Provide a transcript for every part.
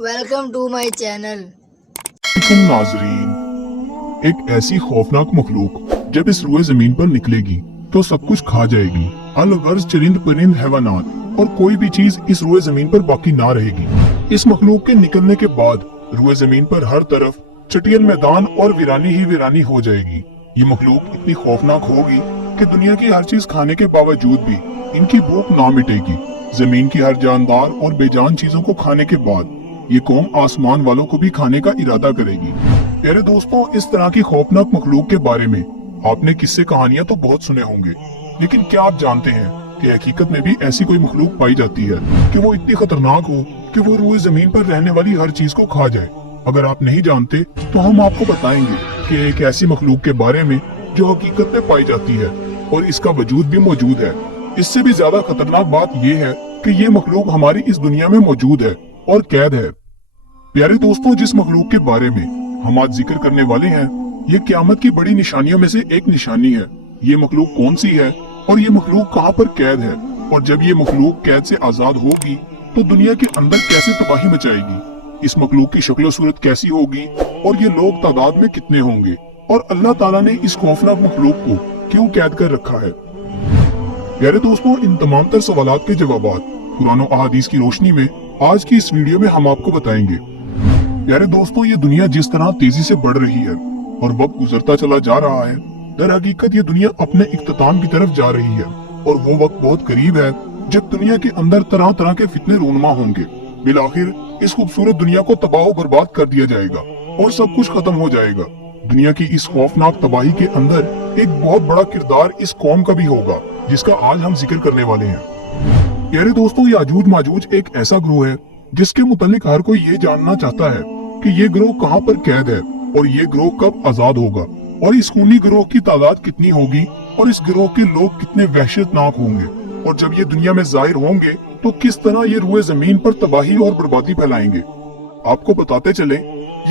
Welcome to my channel. नाजरीन, एक ऐसी खौफनाक मखलूक जब इस रुए जमीन पर निकलेगी तो सब कुछ खा जाएगी। अलगर्ज चरिंद परिंद हैवानात और कोई भी चीज इस रुए जमीन पर बाकी ना रहेगी। इस मखलूक के निकलने के बाद रुए जमीन पर हर तरफ चटियल मैदान और वीरानी ही वीरानी हो जाएगी। ये मखलूक इतनी खौफनाक होगी कि दुनिया की हर चीज खाने के बावजूद भी इनकी भूख ना मिटेगी। जमीन की हर जानदार और बेजान चीजों को खाने के बाद ये कौम आसमान वालों को भी खाने का इरादा करेगी। प्यारे दोस्तों, इस तरह की खौफनाक मखलूक के बारे में आपने किस्से कहानियां तो बहुत सुने होंगे, लेकिन क्या आप जानते हैं कि हकीकत में भी ऐसी कोई मखलूक पाई जाती है कि वो इतनी खतरनाक हो कि वो रुए जमीन पर रहने वाली हर चीज को खा जाए। अगर आप नहीं जानते तो हम आपको बताएंगे कि एक ऐसी मखलूक के बारे में जो हकीकत में पाई जाती है और इसका वजूद भी मौजूद है। इससे भी ज्यादा खतरनाक बात यह है कि ये मखलूक हमारी इस दुनिया में मौजूद है और कैद है। प्यारे दोस्तों, जिस मखलूक के बारे में हम आज जिक्र करने वाले हैं, ये क़यामत की बड़ी निशानियों में से एक निशानी है। ये मखलूक कौन सी है और ये मखलूक कहाँ पर कैद है, और जब ये मखलूक कैद से आजाद होगी तो दुनिया के अंदर कैसे तबाही मचाएगी, इस मखलूक की शक्ल सूरत कैसी होगी और ये लोग तादाद में कितने होंगे, और अल्लाह ताला ने इस खौफनाक मखलूक को क्यों कैद कर रखा है। प्यारे दोस्तों, इन तमाम तर सवालात के जवाबात कुरान और अहादीस की रोशनी में आज की इस वीडियो में हम आपको बताएंगे। प्यारे दोस्तों, ये दुनिया जिस तरह तेजी से बढ़ रही है और वक्त गुजरता चला जा रहा है, दर हकीकत ये दुनिया अपने इख्तिताम की तरफ जा रही है और वो वक्त बहुत करीब है जब दुनिया के अंदर तरह तरह के फितने रूनुमा होंगे। बिलाखिर इस खूबसूरत दुनिया को तबाह और बर्बाद कर दिया जाएगा और सब कुछ खत्म हो जाएगा। दुनिया की इस खौफनाक तबाही के अंदर एक बहुत बड़ा किरदार इस कौम का भी होगा जिसका आज हम जिक्र करने वाले हैं। प्यारे दोस्तों, याजूज माजूज एक ऐसा ग्रोह है जिसके मुतालिक हर कोई ये जानना चाहता है कि ये ग्रोह कहाँ पर कैद है और ये ग्रोह कब आजाद होगा, और इस खूनी ग्रोह की तादाद कितनी होगी और इस ग्रोह के लोग कितने वहशतनाक होंगे, और जब ये दुनिया में जाहिर होंगे तो किस तरह ये रुए जमीन पर तबाही और बर्बादी फैलाएंगे। आपको बताते चले,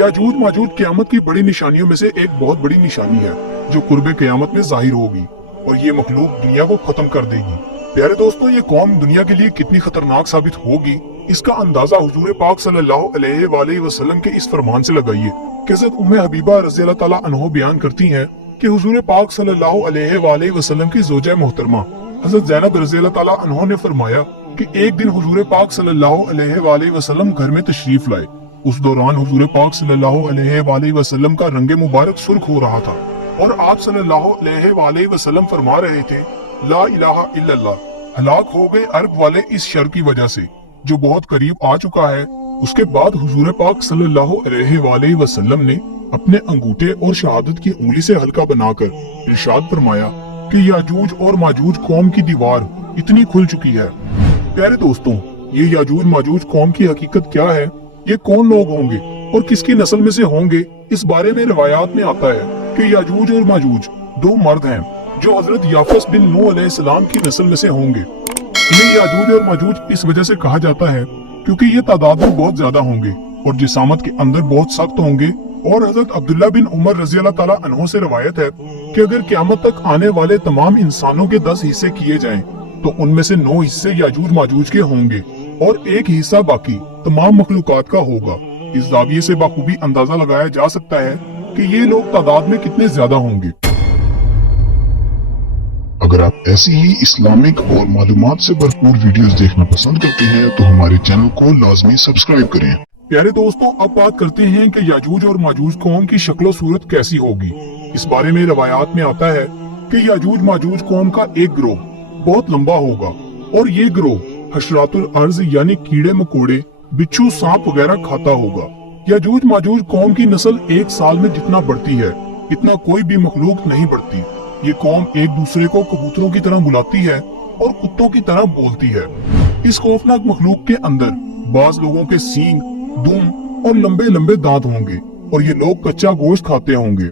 याजूज माजूज क़यामत की बड़ी निशानियों में से एक बहुत बड़ी निशानी है जो कुर्बे क़यामत में जाहिर होगी और ये मखलूक दुनिया को खत्म कर देगी। प्यारे दोस्तों, ये कौम दुनिया के लिए कितनी खतरनाक साबित होगी, इसका अंदाजा हुजूर पाक सल्लल्लाहु अलैहि वसल्लम के इस फरमान से लगाइए कि हज़रत उम्मे हबीबा रज़ी अल्लाह ताला अन्हा बयान करती हैं कि हुजूर पाक सल्लल्लाहु अलैहि वसल्लम की ज़ौजा मोहतरमा हज़रत ज़ैनब रज़ी अल्लाह ताला अन्हा ने फरमाया कि एक दिन हुजूर पाक सल्लल्लाहु अलैहि वसल्लम घर में तशरीफ लाए। उस दौरान हुजूर पाक सल्लल्लाहु अलैहि वसल्लम का रंगे मुबारक सुर्ख हो रहा था और आप सल्लल्लाहु अलैहि वसल्लम फरमा रहे थे, ला इलाहा इल्लल्लाह, हलाक हो गए अरब वाले इस शर की वजह से जो बहुत करीब आ चुका है। उसके बाद हुजूर पाक सल्लल्लाहु अलैहि वसल्लम ने अपने अंगूठे और शहादत की उंगली से हल्का बनाकर इरशाद फरमाया कि याजूज और माजूज कौम की दीवार इतनी खुल चुकी है। प्यारे दोस्तों, ये याजूज माजूज कौम की हकीकत क्या है, ये कौन लोग होंगे और किसकी नस्ल में से होंगे, इस बारे में रिवायात में आता है कि याजूज और माजूज दो मर्द हैं जो हजरत याफस बिन नूह अलैहिस्सलाम की नस्ल में से होंगे। इन्हें याजूज और माजूज इस वजह से कहा जाता है क्योंकि ये तादाद में बहुत ज्यादा होंगे और जिसामत के अंदर बहुत सख्त होंगे। और हजरत अब्दुल्ला बिन उमर रज़ी अल्लाह ताला अन्हु से रवायत है कि अगर क़यामत तक आने वाले तमाम इंसानों के 10 हिस्से किए जाएं तो उनमें से 9 हिस्से याजूज माजूज के होंगे और एक हिस्सा बाकी तमाम मखलूकात का होगा। इस जाविये से बाखूबी अंदाजा लगाया जा सकता है कि ये लोग तादाद में कितने ज्यादा होंगे। अगर आप ऐसी ही इस्लामिक और मालूमात से भरपूर वीडियोस देखना पसंद करते हैं तो हमारे चैनल को लाजमी सब्सक्राइब करें। प्यारे दोस्तों, अब बात करते हैं कि याजूज और माजूज कौम की शक्ल सूरत कैसी होगी। इस बारे में रवायात में आता है कि याजूज माजूज कौम का एक ग्रोह बहुत लंबा होगा और ये ग्रोह हशरातुल अर्ज यानी कीड़े मकोड़े, बिच्छू, सांप वगैरह खाता होगा। याजूज माजूज कौम की नस्ल एक साल में जितना बढ़ती है इतना कोई भी मखलूक नहीं बढ़ती। ये कौम एक दूसरे को कबूतरों की तरह बुलाती है और कुत्तों की तरह बोलती है। इस खौफनाक मखलूक के अंदर बाज लोगों के सींग, दुम और लंबे लंबे दांत होंगे और ये लोग कच्चा गोश्त खाते होंगे।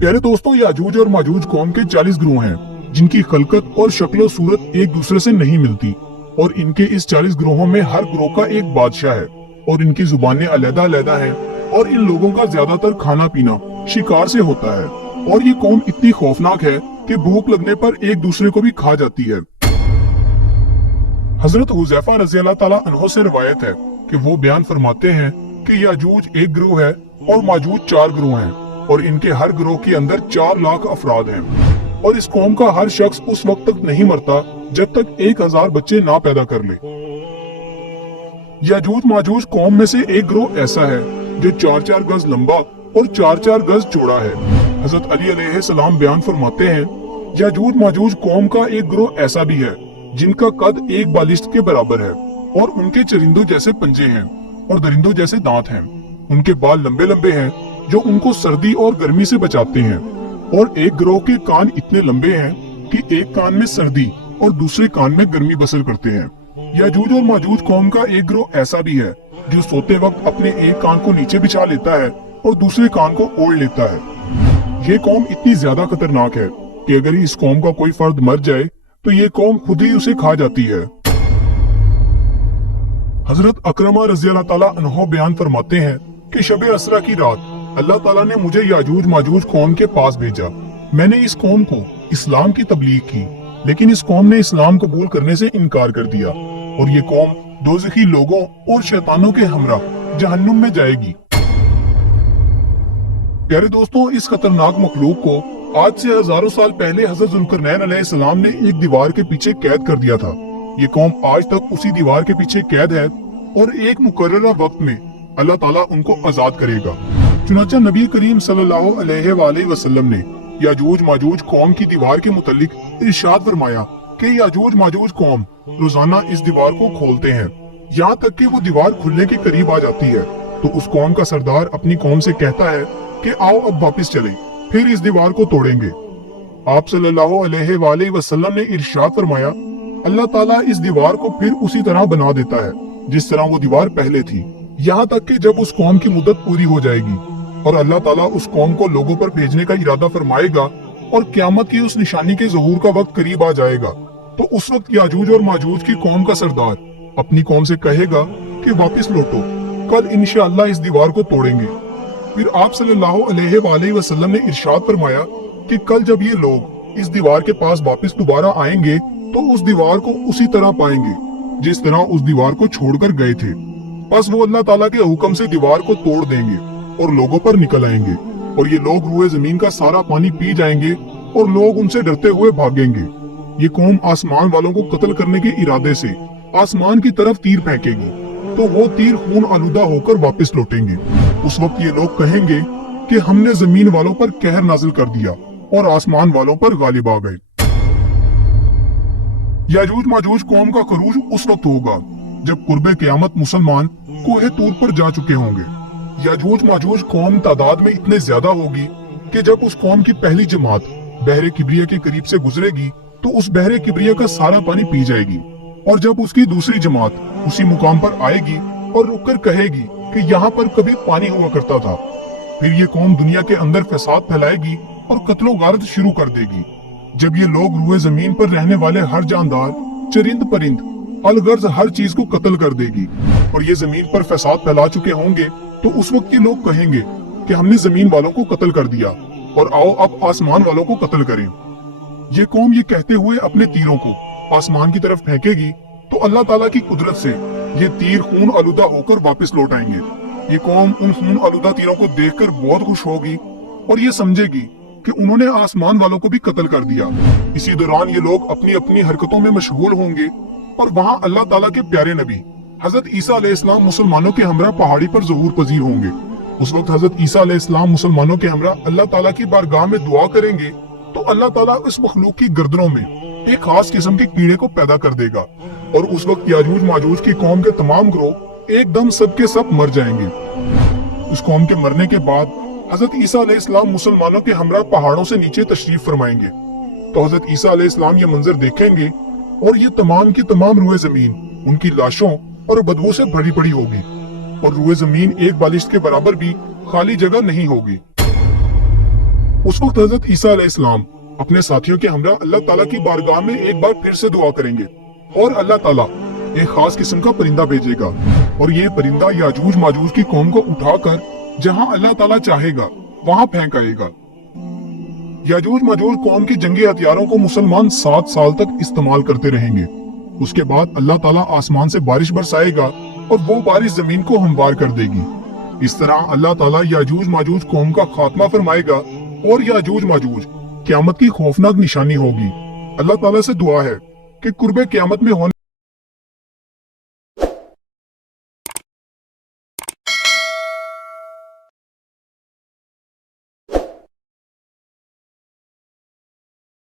प्यारे दोस्तों, याजूज और माजूज कौम के 40 ग्रोह हैं जिनकी खलकत और शक्ल सूरत एक दूसरे से नहीं मिलती, और इनके इस 40 ग्रोहों में हर ग्रोह का एक बादशाह है और इनकी जुबानें अलग-अलग हैं और इन लोगों का ज्यादातर खाना पीना शिकार से होता है। और ये कौम इतनी खौफनाक है कि भूख लगने पर एक दूसरे को भी खा जाती है। हजरत हुज़ैफा रज़ी अल्लाह ताला अन्हो से रिवायत है कि वो बयान फरमाते हैं कि याजूज एक गिरोह है और माजूज 4 गिरोह हैं और इनके हर गिरोह के अंदर 4 लाख अफराद हैं और इस कौम का हर शख्स उस वक्त तक नहीं मरता जब तक 1000 बच्चे ना पैदा कर ले। याजूज माजूज कौम में से एक गिरोह ऐसा है जो 4-4 गज लंबा और 4-4 गज चौड़ा है। हजरत अली अलैहिस्सलाम बयान फरमाते हैं याजूज माजूज कौम का एक गिरोह ऐसा भी है जिनका कद एक बालिश्त के बराबर है और उनके चरिंदों जैसे पंजे हैं और दरिंदों जैसे दांत हैं। उनके बाल लंबे लंबे हैं जो उनको सर्दी और गर्मी से बचाते हैं और एक गिरोह के कान इतने लंबे हैं कि एक कान में सर्दी और दूसरे कान में गर्मी बसर करते हैं। याजूज और माजूज कौम का एक गिरोह ऐसा भी है जो सोते वक्त अपने एक कान को नीचे बिछा लेता है और दूसरे कान को ओढ़ लेता है। ये कौम इतनी ज्यादा खतरनाक है कि अगर इस कौम का कोई फर्द मर जाए तो ये कौम खुद ही उसे खा जाती है। हजरत अकरमा रज़ी अल्लाह ताला अन्हो बयान फरमाते हैं कि शबे असरा की रात अल्लाह ताला ने मुझे याजूज माजूज कौम के पास भेजा। मैंने इस कौम को इस्लाम की तबलीग की, लेकिन इस कौम ने इस्लाम कबूल करने से इनकार कर दिया और ये कौम दोज़खी लोगों और शैतानों के हमरा जहन्नुम में जाएगी। प्यारे दोस्तों, इस खतरनाक मखलूक को आज से हजारों साल पहले हजरत जुल्करनैन अलैहिस्सलाम ने एक दीवार के पीछे कैद कर दिया था। ये कौम आज तक उसी दीवार के पीछे कैद है और एक मुकर्ररा वक्त में अल्लाह ताला उनको आजाद करेगा। चुनांचे नबी करीम सल्लल्लाहु अलैहि वसल्लम ने याजूज माजूज कौम की दीवार के मुतालिक इरशाद फरमाया कि याजूज माजूज कौम रोजाना इस दीवार को खोलते हैं, यहाँ तक कि वो दीवार खुलने के करीब आ जाती है तो उस कौम का सरदार अपनी कौम से कहता है कि आओ अब वापस चलें, फिर इस दीवार को तोड़ेंगे। आप सल्लल्लाहु अलैहि वसल्लम ने इरशाद फरमाया अल्लाह ताला इस दीवार को फिर उसी तरह बना देता है जिस तरह वो दीवार पहले थी, यहाँ तक कि जब उस कौम की मुद्दत पूरी हो जाएगी और अल्लाह ताला उस कौम को लोगों पर भेजने का इरादा फरमाएगा और क्यामत की उस निशानी के ज़हूर का वक्त करीब आ जाएगा तो उस वक्त याजूज और माजूज की कौम का सरदार अपनी कौम से कहेगा कि वापस लौटो, कल इंशाअल्लाह इस दीवार को तोड़ेंगे। फिर आप सल्लल्लाहु अलैहि वसल्लम ने इरशाद फरमाया कि कल जब ये लोग इस दीवार के पास वापस दोबारा आएंगे तो उस दीवार को उसी तरह पाएंगे जिस तरह उस दीवार को छोड़कर गए थे। बस वो अल्लाह ताला के हुक्म से दीवार को तोड़ देंगे और लोगों पर निकल आएंगे और ये लोग रूए जमीन का सारा पानी पी जाएंगे और लोग उनसे डरते हुए भागेंगे। ये कौम आसमान वालों को कत्ल करने के इरादे से आसमान की तरफ तीर फेंकेगी तो वो तीर खून आलूदा होकर वापस लौटेंगे। उस वक्त ये लोग कहेंगे कि हमने जमीन वालों पर कहर नाजिल कर दिया और आसमान वालों पर गालिब आ गए। याजूज माजूज कौम का खरूज उस वक्त होगा जब कुर्बे क़यामत मुसलमान कोहे तूर पर जा चुके होंगे। याजूज माजूज कौम तादाद में इतने ज्यादा होगी कि जब उस कौम की पहली जमात बहरे किब्रिया के करीब से गुजरेगी तो उस बहरे किब्रिया का सारा पानी पी जाएगी और जब उसकी दूसरी जमात उसी मुकाम पर आएगी और रुककर कहेगी कि यहाँ पर कभी पानी हुआ करता था, फिर ये कौम दुनिया के अंदर फसाद फैलाएगी और कत्लो गारत शुरू कर देगी। जब ये लोग रूए जमीन पर रहने वाले हर जानदार, चरिंद परिंद, अलगर्ज हर चीज को कत्ल कर देगी और ये जमीन पर फसाद फैला चुके होंगे तो उस वक्त ये लोग कहेंगे कि हमने जमीन वालों को कत्ल कर दिया और आओ अब आसमान वालों को कत्ल करें। ये कौम ये कहते हुए अपने तीरों को आसमान की तरफ फेंकेगी तो अल्लाह ताला की कुदरत से ये तीर खून आलूदा होकर वापस लौट आएंगे। ये कौम उन खून आलूदा तीरों को देखकर बहुत खुश होगी और ये समझेगी कि उन्होंने आसमान वालों को भी कत्ल कर दिया। इसी दौरान ये लोग अपनी अपनी हरकतों में मशगूल होंगे और वहाँ अल्लाह ताला के प्यारे नबी हजरत ईसा अलैहिस्सलाम मुसलमानों के हमरा पहाड़ी पर ज़हूर पजीर होंगे। उस वक्त हजरत ईसा अलैहिस्सलाम मुसलमानों के हमरा अल्लाह ताला की बारगाह में दुआ करेंगे तो अल्लाह ताला उस मखलूक की गर्दनों में एक खास किस्म के कीड़े को पैदा कर देगा और उस वक्त याजूज माजूज की कौम के तमाम गिरोह एकदम सब के सब मर जाएंगे। उस कौम के मरने के बाद हजरत ईसा अलैहिस्सलाम मुसलमानों के हमरा पहाड़ों से नीचे तशरीफ फरमाएंगे तो हजरत ईसा अलैहिस्सलाम ये मंजर देखेंगे और ये तमाम की तमाम रूए जमीन उनकी लाशों और बदबू से भरी पड़ी होगी और रूए जमीन एक बालिश के बराबर भी खाली जगह नहीं होगी। उस वक्त हजरत ईसा अलैहिस्सलाम अपने साथियों के हमरा अल्लाह ताला की बारगाह में एक बार फिर से दुआ करेंगे और अल्लाह ताला एक खास किस्म का परिंदा भेजेगा और ये परिंदा याजूज माजूज की कौम को उठाकर जहां अल्लाह ताला चाहेगा वहां फेंक आएगा। याजूज माजूज कौम के जंगी हथियारों को मुसलमान 7 साल तक इस्तेमाल करते रहेंगे اس کے بعد اللہ تعالیٰ آسمان سے بارش برسائے گا اور وہ بارش زمین کو ہموار کر دے گی۔ اس طرح اللہ تعالیٰ یاجوج ماجوج قوم کا خاتمہ فرمائے گا اور یاجوج ماجوج قیامت کی خوفناک نشانی ہوگی۔ اللہ تعالیٰ سے دعا ہے کہ قرب قیامت میں ہونے